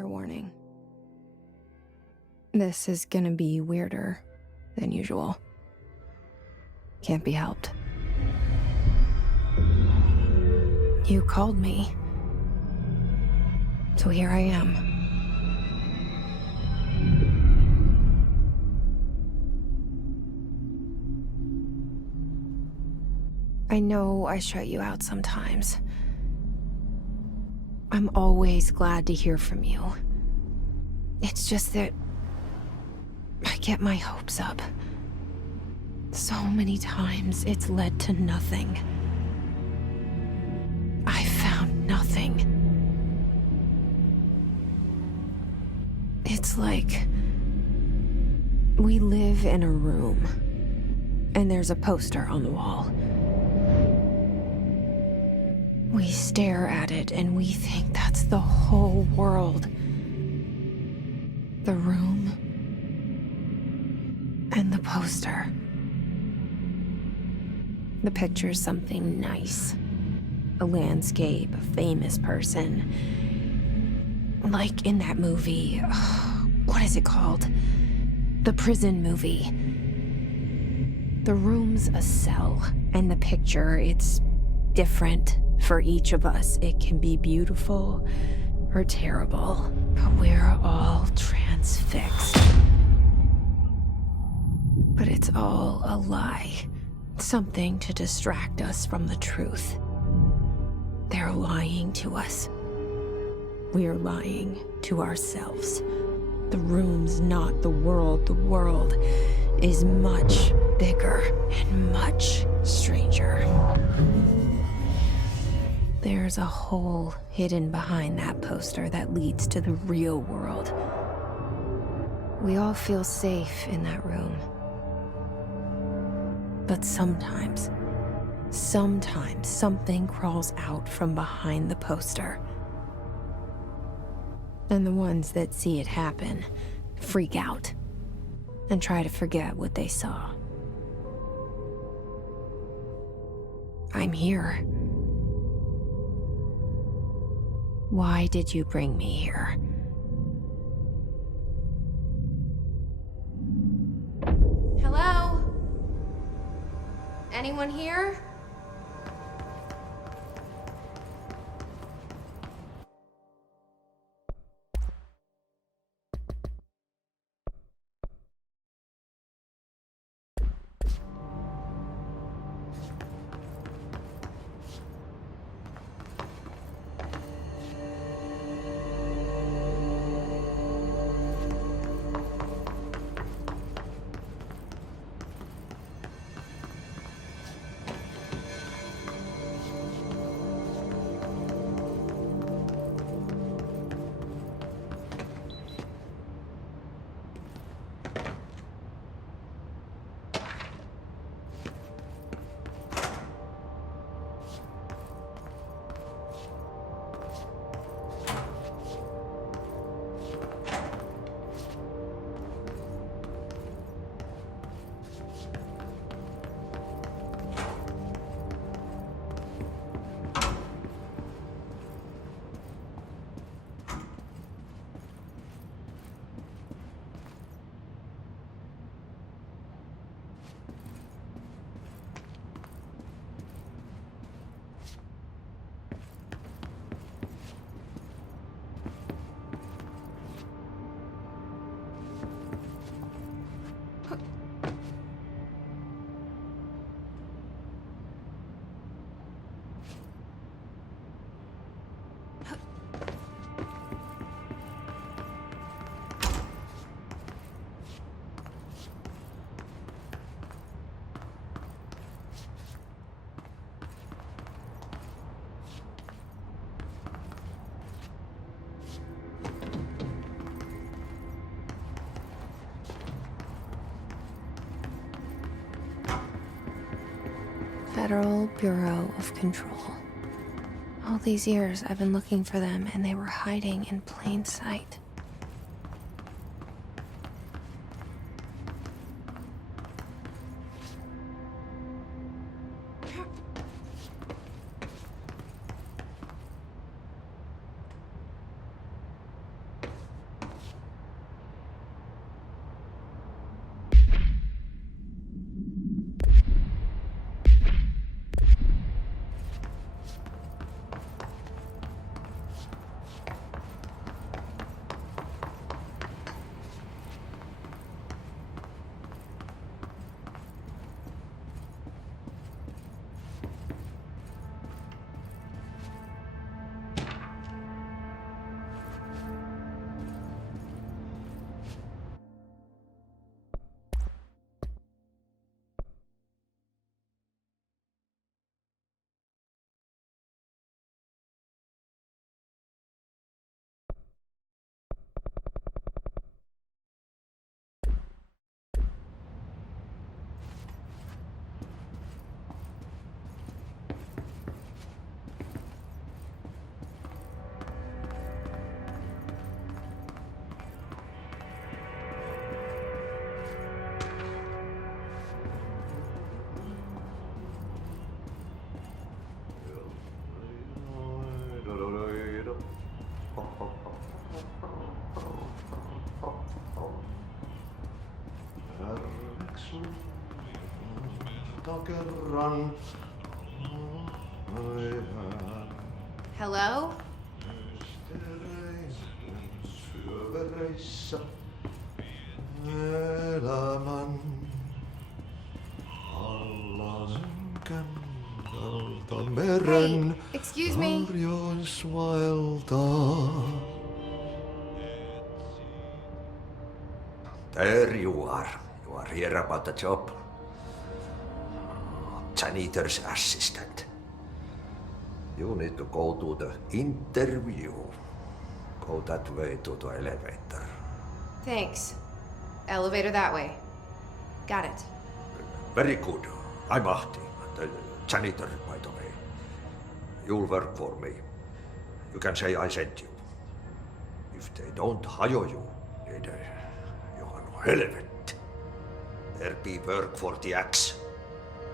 Fair warning. This is gonna be weirder than usual. Can't be helped. You called me. So here I am. I know I shut you out sometimes. I'm always glad to hear from you. It's just that I get my hopes up. So many times it's led to nothing. I found nothing. It's like we live in a room, and there's a poster on the wall. We stare at it and we think that's the whole world. The room and the poster. The picture's something nice. A landscape, a famous person. Like in that movie, what is it called? The prison movie. The room's a cell, and the picture, it's different for each of us. It can be beautiful or terrible, but we're all transfixed. But it's all a lie. Something to distract us from the truth. They're lying to us. We're lying to ourselves. The room's not the world. The world is much bigger and much stranger. There's a hole hidden behind that poster that leads to the real world. We all feel safe in that room. But sometimes something crawls out from behind the poster. And the ones that see it happen freak out and try to forget what they saw. I'm here. Why did you bring me here? Hello? Anyone here? Federal Bureau of Control. All these years I've been looking for them and they were hiding in plain sight. Kerran. Hello? Syövereissä elämän alla synkän kalta meren Hey, excuse me. harjoisvaeltaa. There you are. You are here about the job. Janitor's assistant. You need to go to the interview. Go that way to the elevator. Thanks. Elevator that way. Got it. Very good. I'm Ahti, the janitor, by the way. You'll work for me. You can say I sent you. If they don't hire you, niin Johan helvet. There be work for the axe.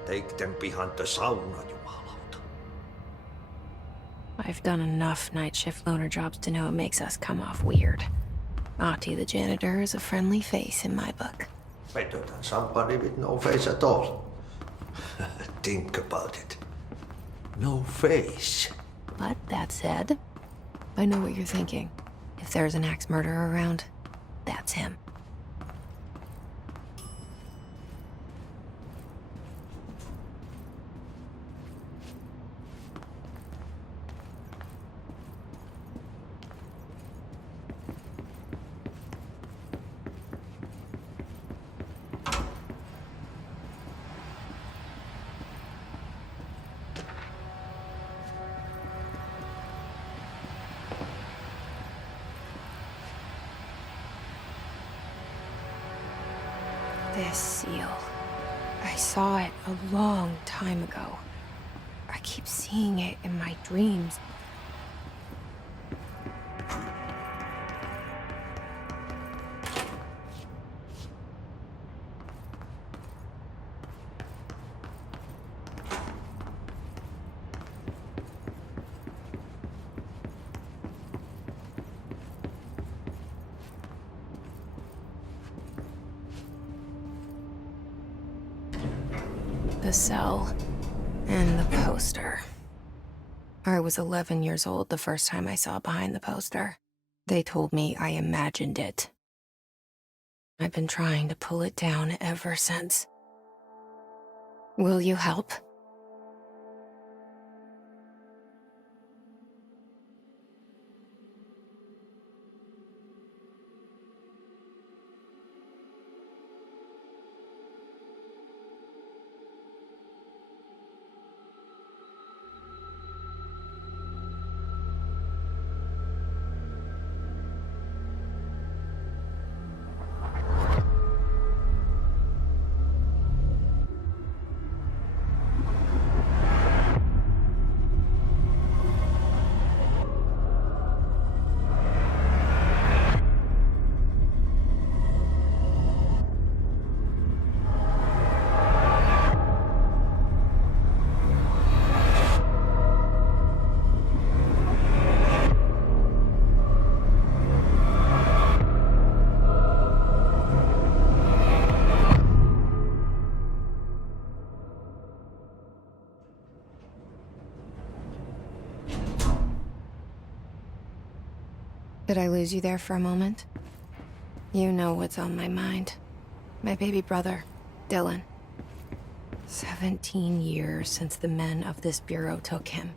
Take them behind the sauna, jumalauta. I've done enough night shift loner jobs to know it makes us come off weird. Ahti the janitor is a friendly face in my book. Better than somebody with no face at all. Think about it. No face. But that said, I know what you're thinking. If there's an axe murderer around, that's him. This seal. I saw it a long time ago. I keep seeing it in my dreams. The cell and the poster. I was 11 years old the first time I saw behind the poster. They told me I imagined it. I've been trying to pull it down ever since. Will you help? Did I lose you there for a moment? You know what's on my mind. My baby brother, Dylan. 17 years since the men of this bureau took him.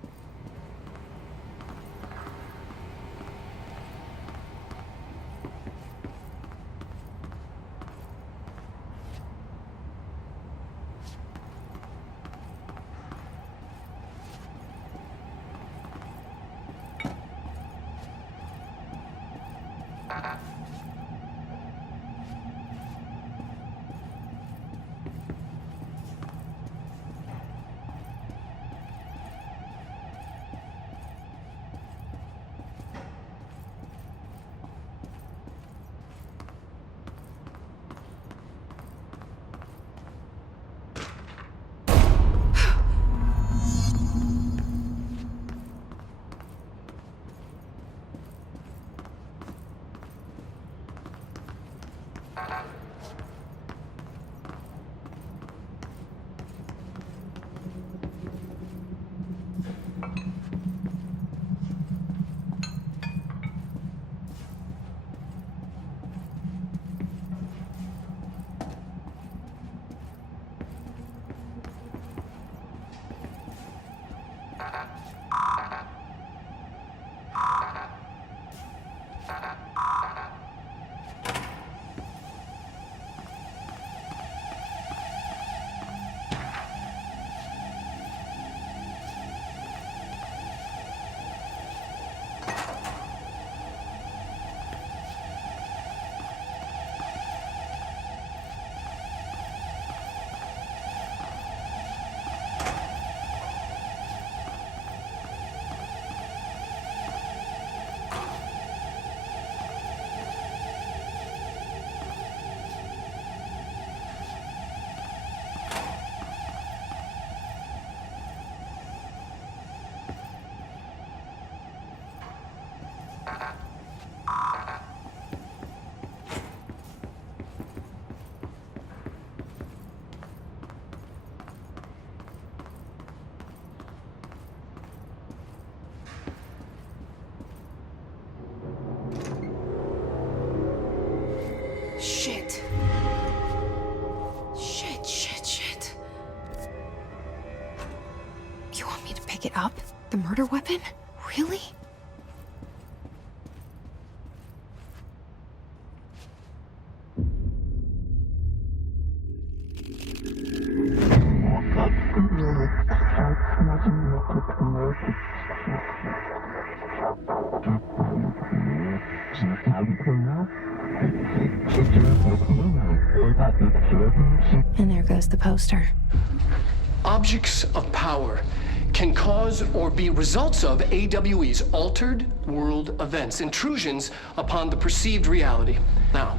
pick it up? The murder weapon? Really? And there goes the poster. Objects of power can cause or be results of AWE's altered world events, intrusions upon the perceived reality. Now,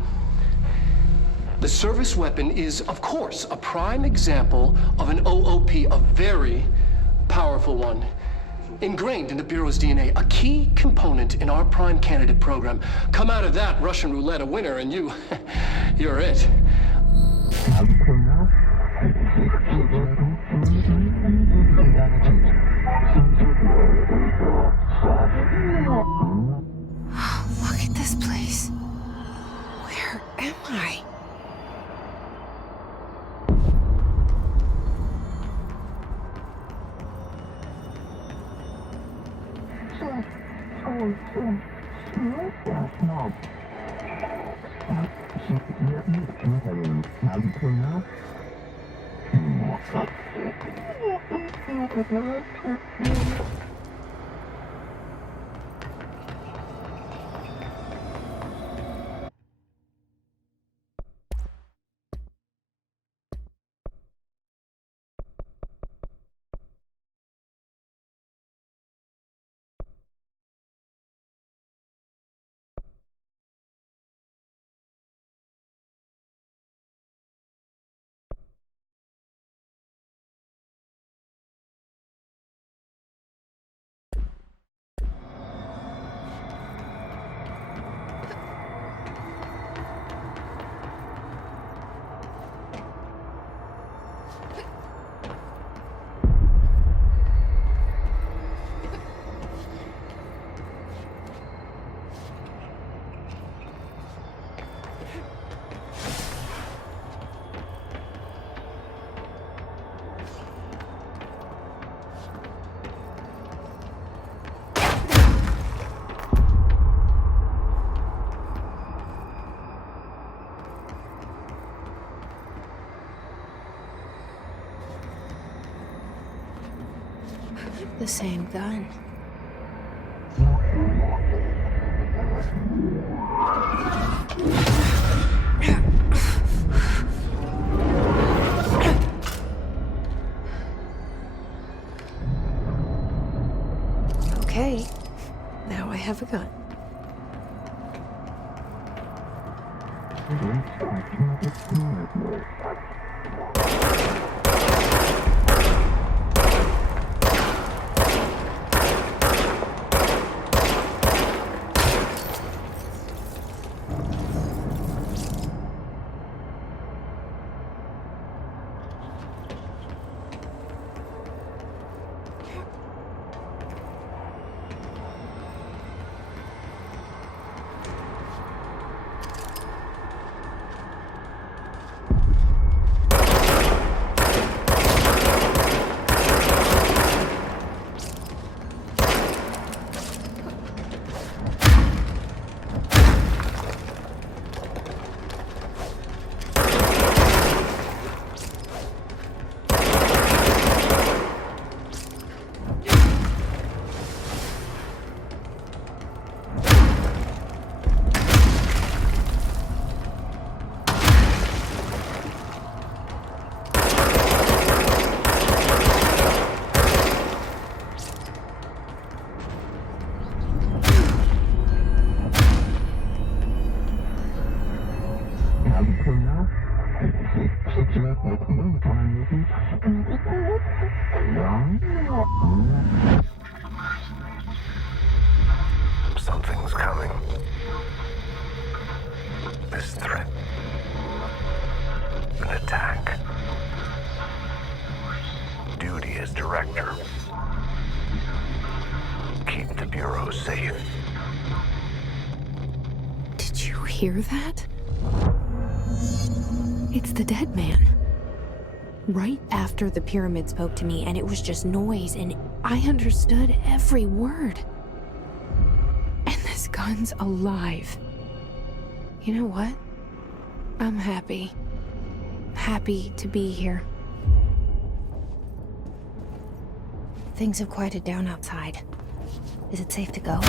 the service weapon is, of course, a prime example of an OOP, a very powerful one. Ingrained in the Bureau's DNA, a key component in our prime candidate program. Come out of that Russian roulette a winner and you're it. Look at this place. Where am I? The same gun. Okay, now I have a gun. Something's coming. This threat. An attack. Duty as director. Keep the Bureau safe. Did you hear that? It's the dead man. Right after the pyramid spoke to me, and it was just noise, and I understood every word. And this gun's alive. You know what? I'm happy. Happy to be here. Things have quieted down outside. Is it safe to go?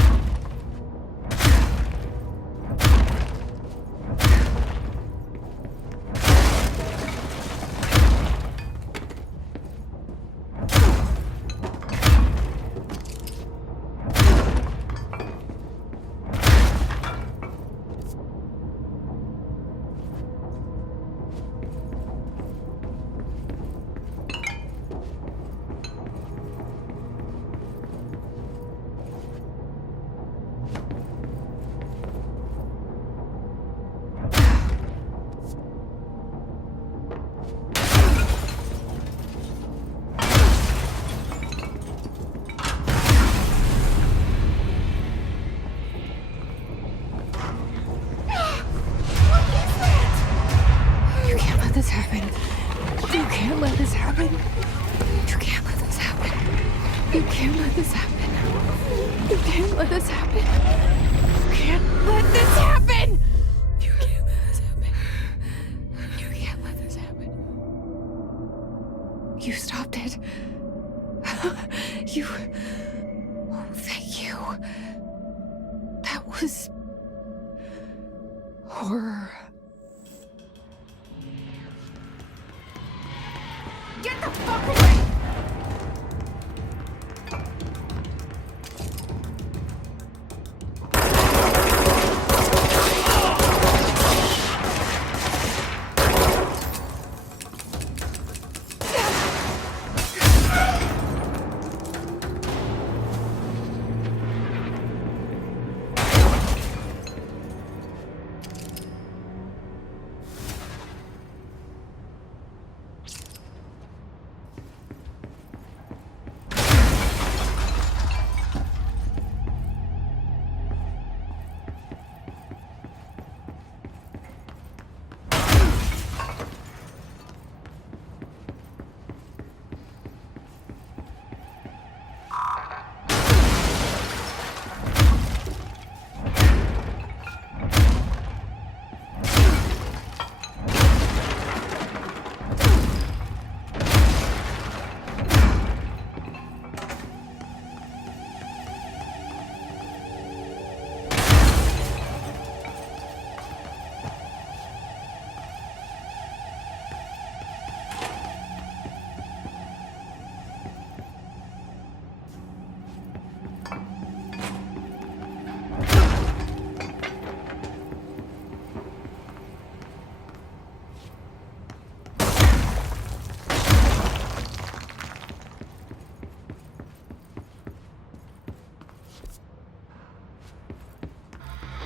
This happen. You can't let this happen. You can't let this happen. You can't let this happen. You can't let this happen. You can't let this happen. You can't let this happen. You can't let this happen. You stopped it. You. Oh, thank you. That was horror. Get the fuck away!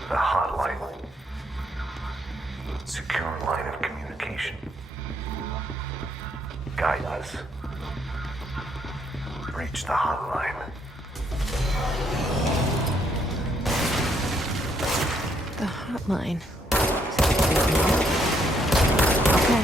The hotline. Secure line of communication. Guide us. Reach the hotline. The hotline. Okay.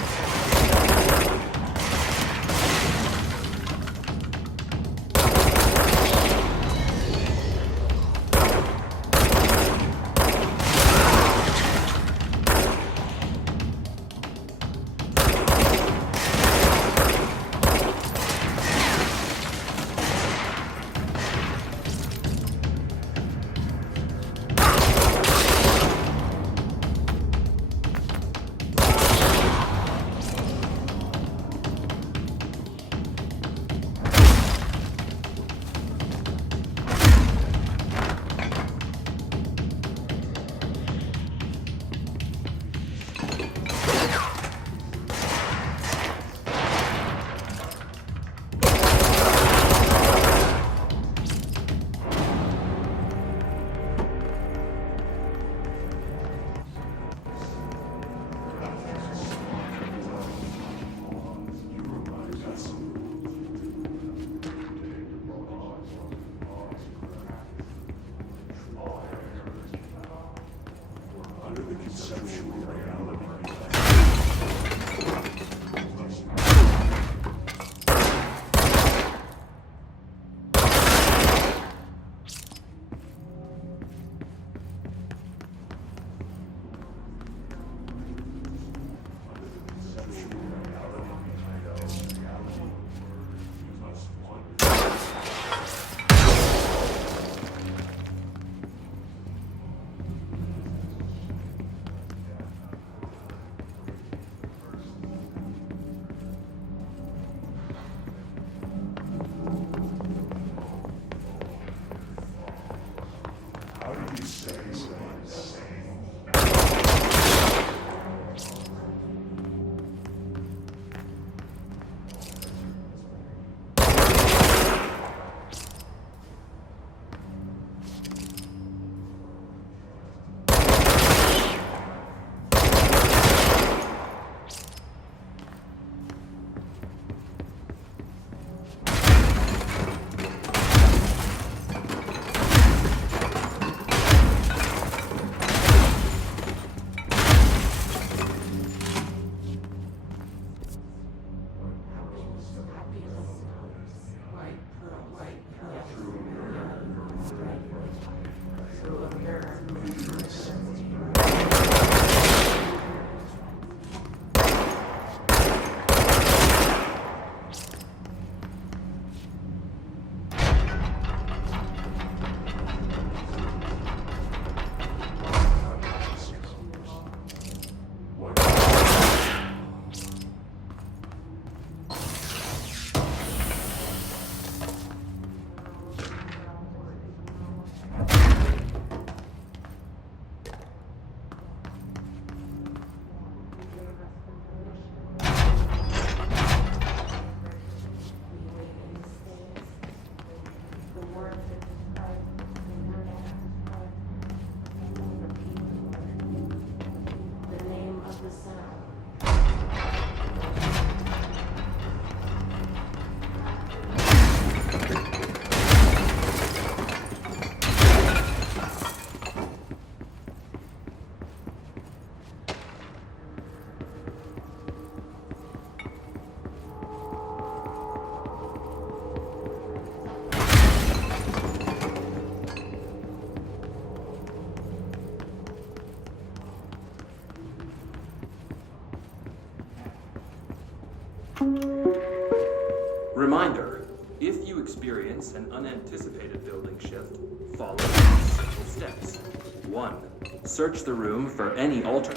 Reminder, if you experience an unanticipated building shift, follow these simple steps. 1. Search the room for any alter.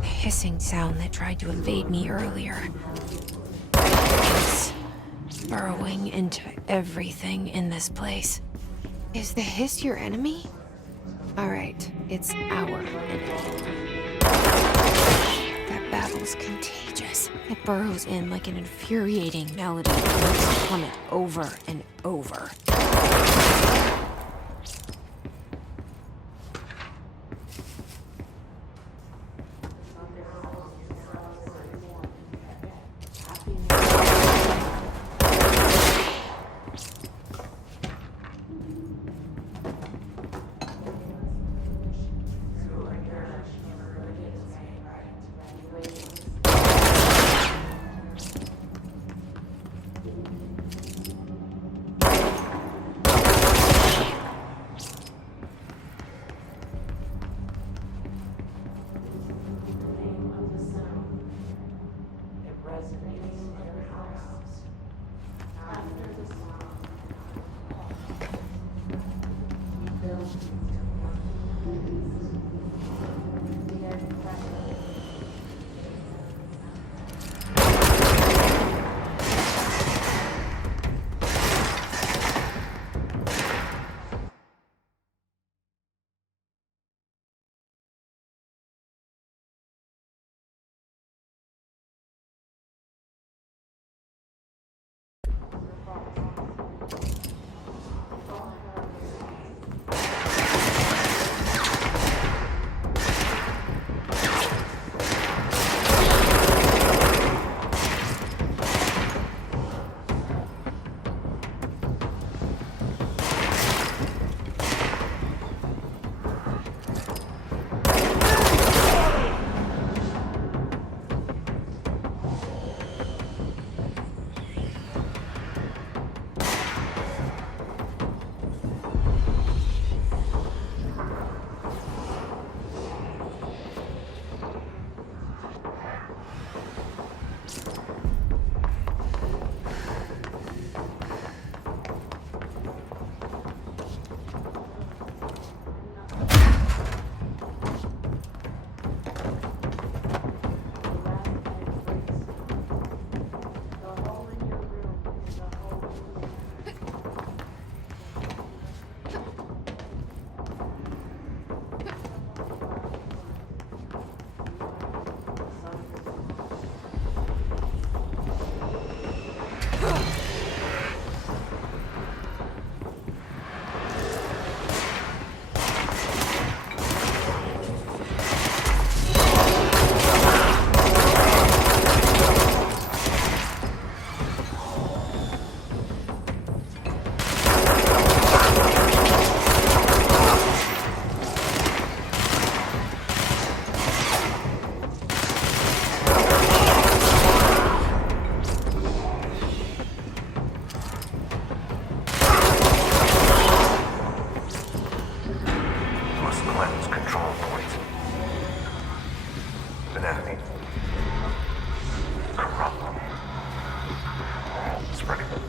The hissing sound that tried to invade me earlier. It's burrowing into everything in this place. Is the hiss your enemy? Alright, it's our enemy. That babble's contagious. It burrows in like an infuriating melody that makes it plummet over and over. cleanse control points. An enemy. Corrupt them. Spreading them.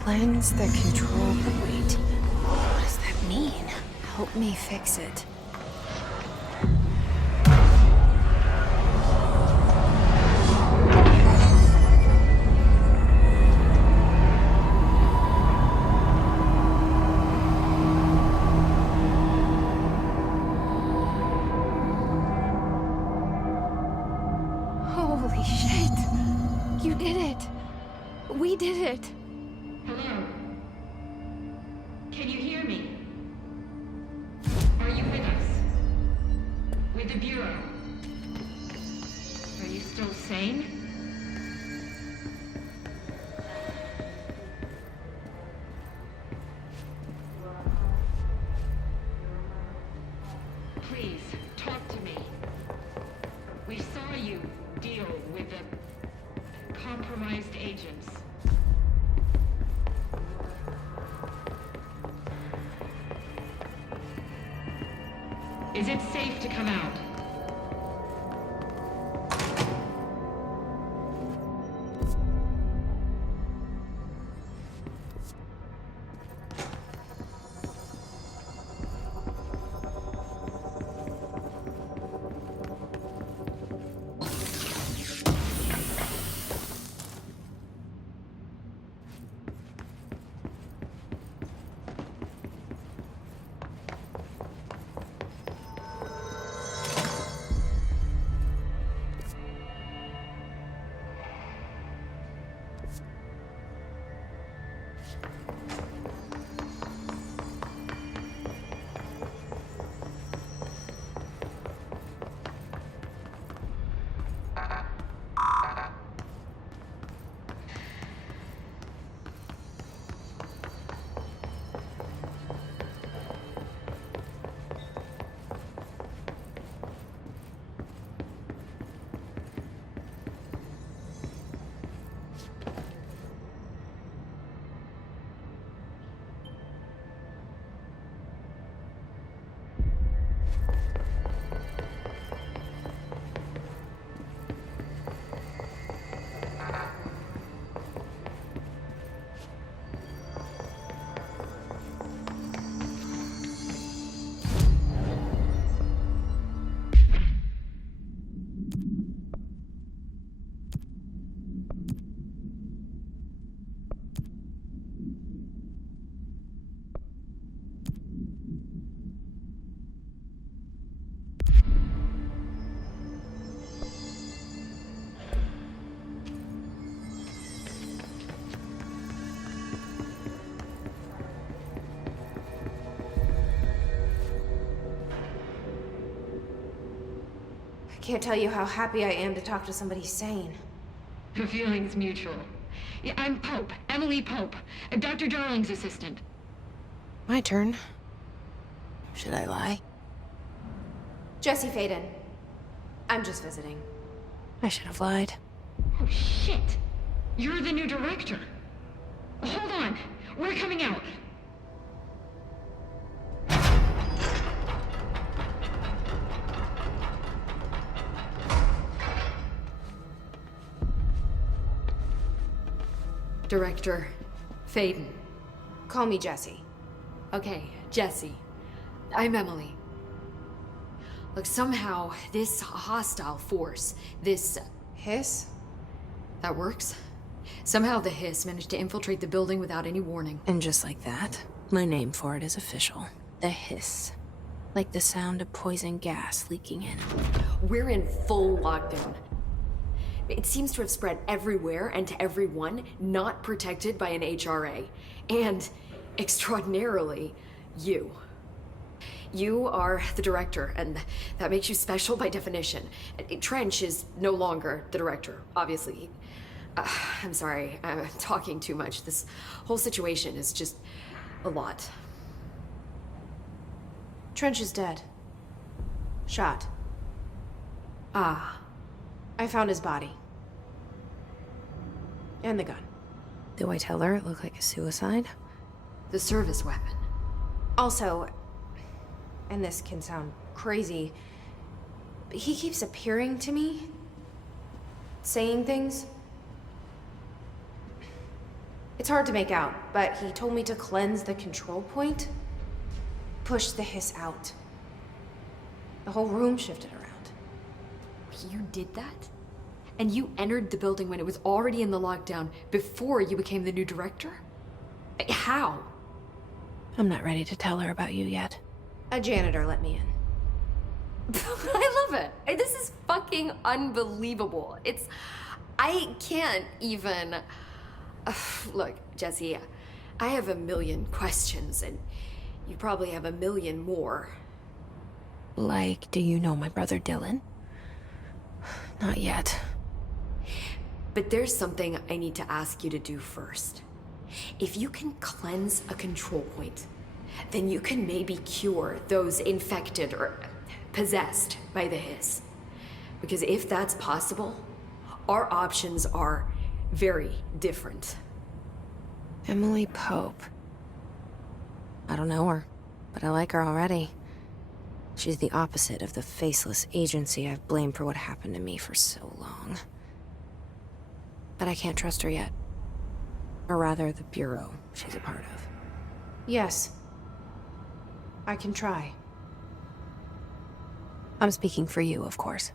Cleanse the control point. What does that mean? Help me fix it. Holy shit! You did it! We did it! Hello? Can you hear me? Are you with us? With the Bureau? Are you still sane? Please, talk to me. We saw you deal with the compromised agents. Is it safe to come out? I can't tell you how happy I am to talk to somebody sane. The feeling's mutual. Yeah, I'm Pope, Emily Pope, Dr. Darling's assistant. My turn. Should I lie? Jesse Faden. I'm just visiting. I should have lied. Oh, shit. You're the new director. Hold on. We're coming out. Director Faden. Call me Jesse. Okay, Jesse. I'm Emily. Look, somehow this hostile force, this... Hiss? that works? Somehow the hiss managed to infiltrate the building without any warning. And just like that, my name for it is official. The hiss. Like the sound of poison gas leaking in. We're in full lockdown. It seems to have spread everywhere and to everyone not protected by an HRA. And, extraordinarily, you. You are the director, and that makes you special by definition. Trench is no longer the director, obviously. I'm sorry, I'm talking too much. This whole situation is just a lot. Trench is dead. Shot. Ah. I found his body. And the gun. Do I tell her it looked like a suicide? The service weapon. Also, and this can sound crazy, but he keeps appearing to me, saying things. It's hard to make out, but he told me to cleanse the control point, push the hiss out. The whole room shifted around. You did that? And you entered the building when it was already in the lockdown before you became the new director? How? I'm not ready to tell her about you yet. A janitor let me in. I love it. This is fucking unbelievable. I can't even... Look, Jesse, I have a million questions, and you probably have a million more. Like, do you know my brother Dylan? Not yet. But there's something I need to ask you to do first. If you can cleanse a control point, then you can maybe cure those infected or possessed by the hiss. Because if that's possible, our options are very different. Emily Pope. I don't know her, but I like her already. She's the opposite of the faceless agency I've blamed for what happened to me for so long. But I can't trust her yet. Or rather, the bureau she's a part of. Yes. I can try. I'm speaking for you, of course.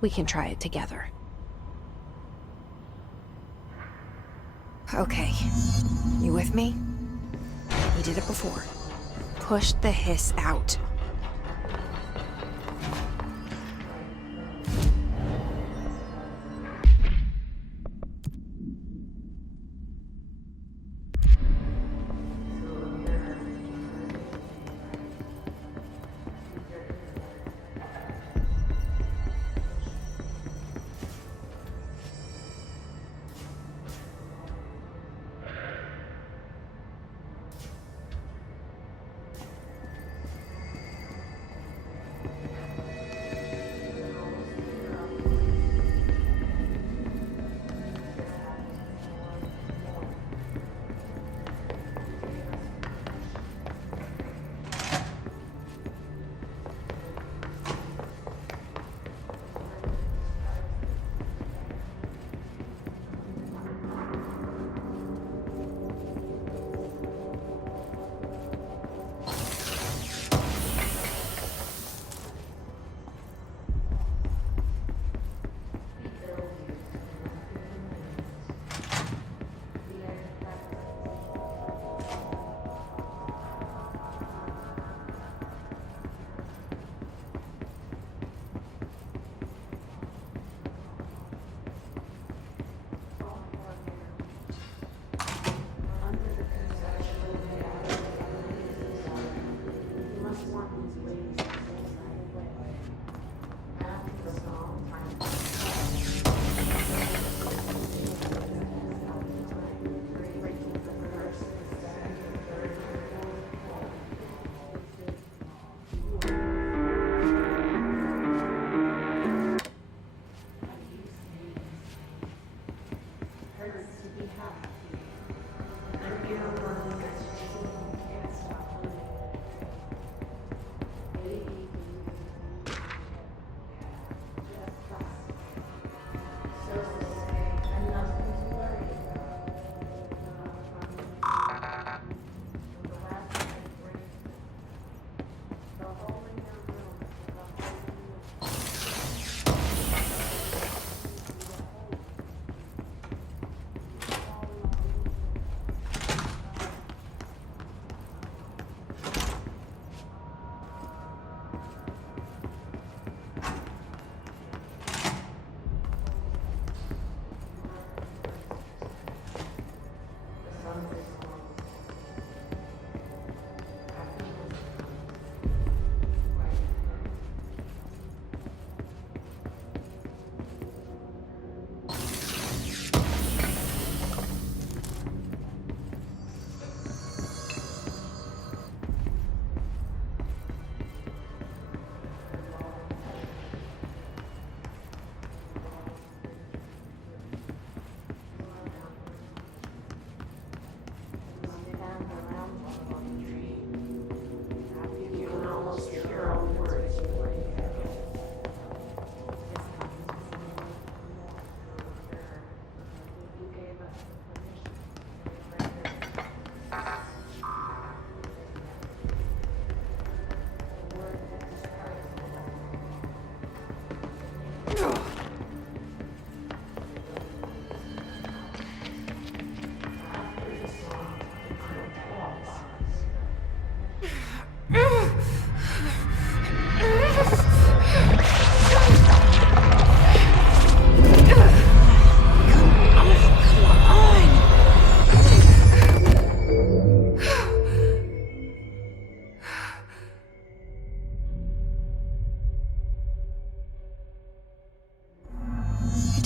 We can try it together. Okay. You with me? We did it before. Push the hiss out.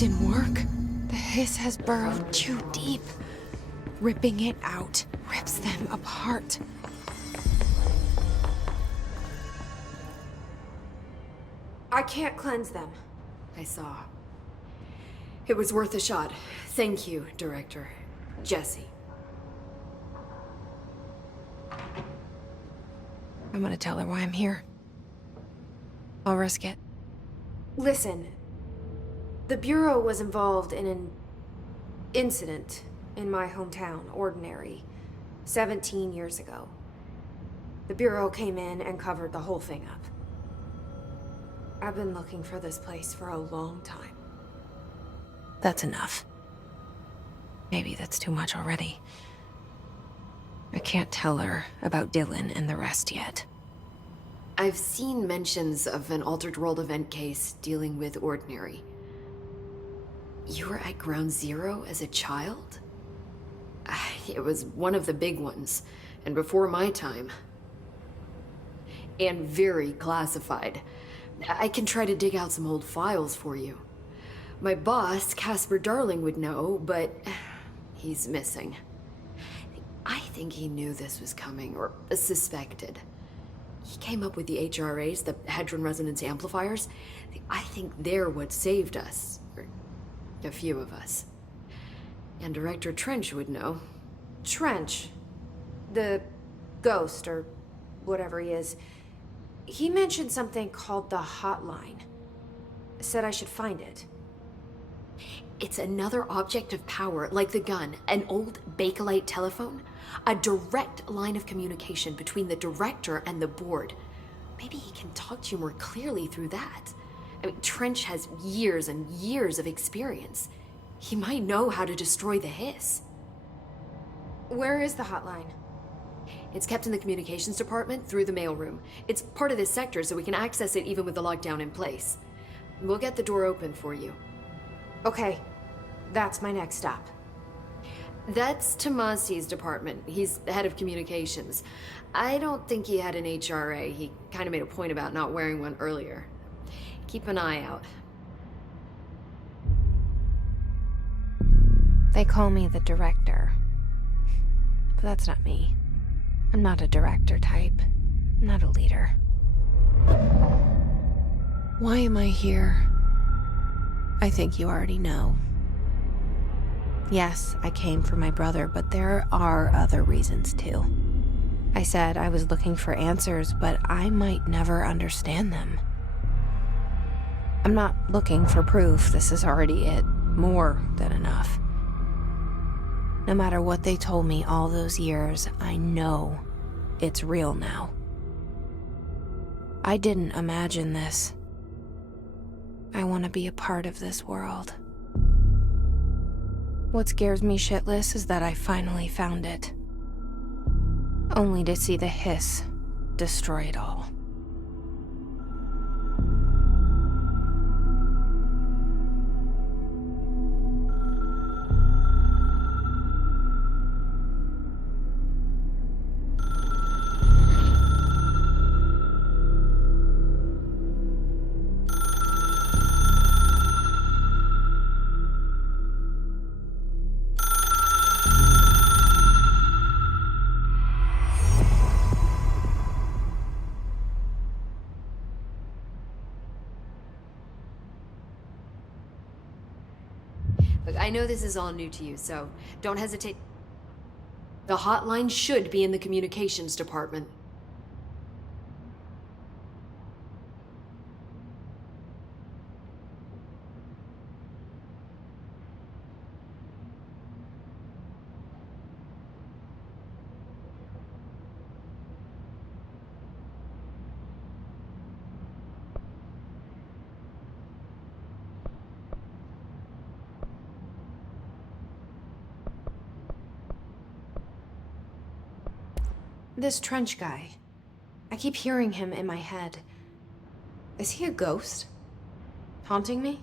didn't work. The hiss has burrowed too deep. Ripping it out rips them apart. I can't cleanse them. I saw. It was worth a shot. Thank you, Director. Jesse. I'm gonna tell her why I'm here. I'll risk it. Listen, the Bureau was involved in an incident in my hometown, Ordinary, 17 years ago. The Bureau came in and covered the whole thing up. I've been looking for this place for a long time. That's enough. Maybe that's too much already. I can't tell her about Dylan and the rest yet. I've seen mentions of an Altered World event case dealing with Ordinary. You were at Ground Zero as a child? It was one of the big ones, and before my time. And very classified. I can try to dig out some old files for you. My boss, Casper Darling, would know, but he's missing. I think he knew this was coming, or suspected. He came up with the HRAs, the Hadron Resonance Amplifiers. I think they're what saved us. Or a few of us. And Director Trench would know. Trench, the ghost, or whatever he is, he mentioned something called the Hotline. Said I should find it. It's another object of power, like the gun, an old Bakelite telephone. A direct line of communication between the director and the board. Maybe he can talk to you more clearly through that. I mean, Trench has years and years of experience. He might know how to destroy the hiss. Where is the hotline? It's kept in the communications department through the mailroom. It's part of this sector, so we can access it even with the lockdown in place. We'll get the door open for you. Okay, that's my next stop. That's Tomasi's department. He's the head of communications. I don't think he had an HRA. He kind of made a point about not wearing one earlier. Keep an eye out. They call me the director. But that's not me. I'm not a director type. I'm not a leader. Why am I here? I think you already know. Yes, I came for my brother, but there are other reasons too. I said I was looking for answers, but I might never understand them. I'm not looking for proof. This is already it. More than enough. No matter what they told me all those years, I know it's real now. I didn't imagine this. I want to be a part of this world. What scares me shitless is that I finally found it. Only to see the hiss destroy it all. Look, I know this is all new to you, so don't hesitate. The hotline should be in the communications department. This Trench guy. I keep hearing him in my head. Is he a ghost? Haunting me?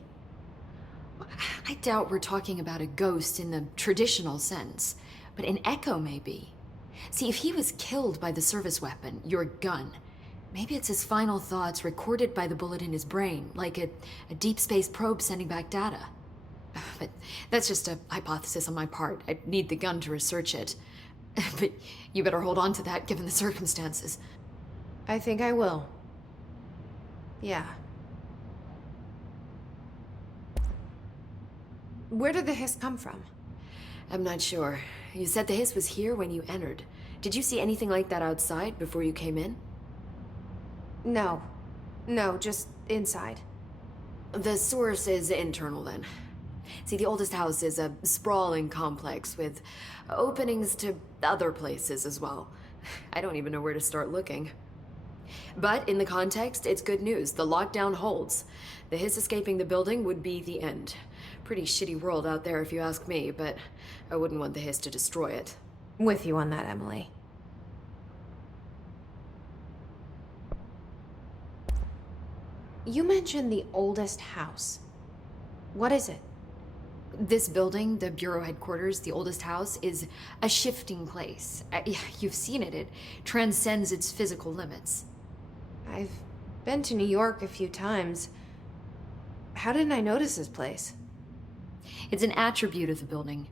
I doubt we're talking about a ghost in the traditional sense, but an echo maybe. See, if he was killed by the service weapon, your gun, maybe it's his final thoughts recorded by the bullet in his brain, like a deep space probe sending back data. but that's just a hypothesis on my part. I'd need the gun to research it. But you better hold on to that given the circumstances. I think I will. Yeah. Where did the hiss come from? I'm not sure. You said the hiss was here when you entered. Did you see anything like that outside before you came in? No. No, just inside. The source is internal then. See, the oldest house is a sprawling complex with openings to other places as well. I don't even know where to start looking. But in the context, it's good news. The lockdown holds. The hiss escaping the building would be the end. Pretty shitty world out there if you ask me, but I wouldn't want the hiss to destroy it. With you on that, Emily. You mentioned the oldest house. What is it? This building, the Bureau headquarters, the oldest house, is a shifting place. You've seen it. It transcends its physical limits. I've been to New York a few times. How didn't I notice this place? It's an attribute of the building.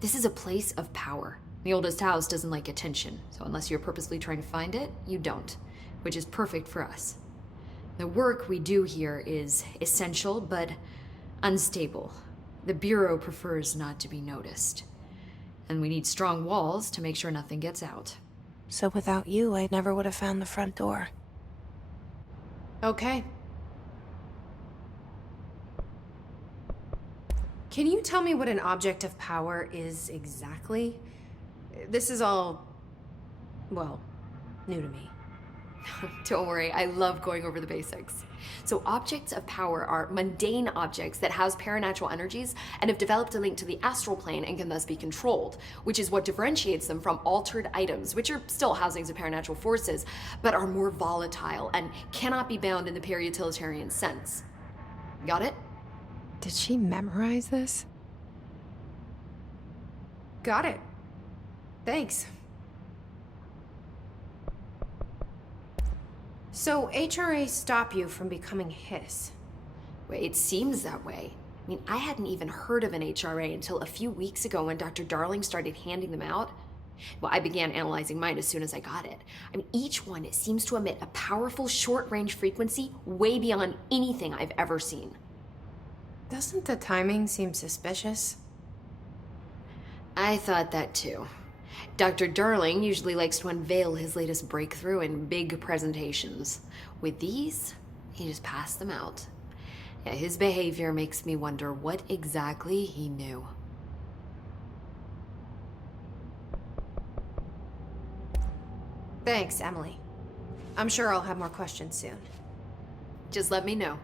This is a place of power. The oldest house doesn't like attention, so unless you're purposely trying to find it, you don't, which is perfect for us. The work we do here is essential, but unstable. The Bureau prefers not to be noticed. And we need strong walls to make sure nothing gets out. So without you, I never would have found the front door. Okay. Can you tell me what an object of power is exactly? This is all, well, new to me. Don't worry, I love going over the basics. So objects of power are mundane objects that house paranatural energies and have developed a link to the astral plane and can thus be controlled, which is what differentiates them from altered items, which are still housings of paranatural forces, but are more volatile and cannot be bound in the peri-utilitarian sense. Got it? Did she memorize this? Got it. Thanks. So HRA stop you from becoming Hiss? Well, it seems that way. I mean, I hadn't even heard of an HRA until a few weeks ago when Dr. Darling started handing them out. Well, I began analyzing mine as soon as I got it. I mean, each one seems to emit a powerful short-range frequency way beyond anything I've ever seen. Doesn't the timing seem suspicious? I thought that too. Dr. Darling usually likes to unveil his latest breakthrough in big presentations. With these, he just passed them out. Yeah, his behavior makes me wonder what exactly he knew. Thanks, Emily. I'm sure I'll have more questions soon. Just let me know.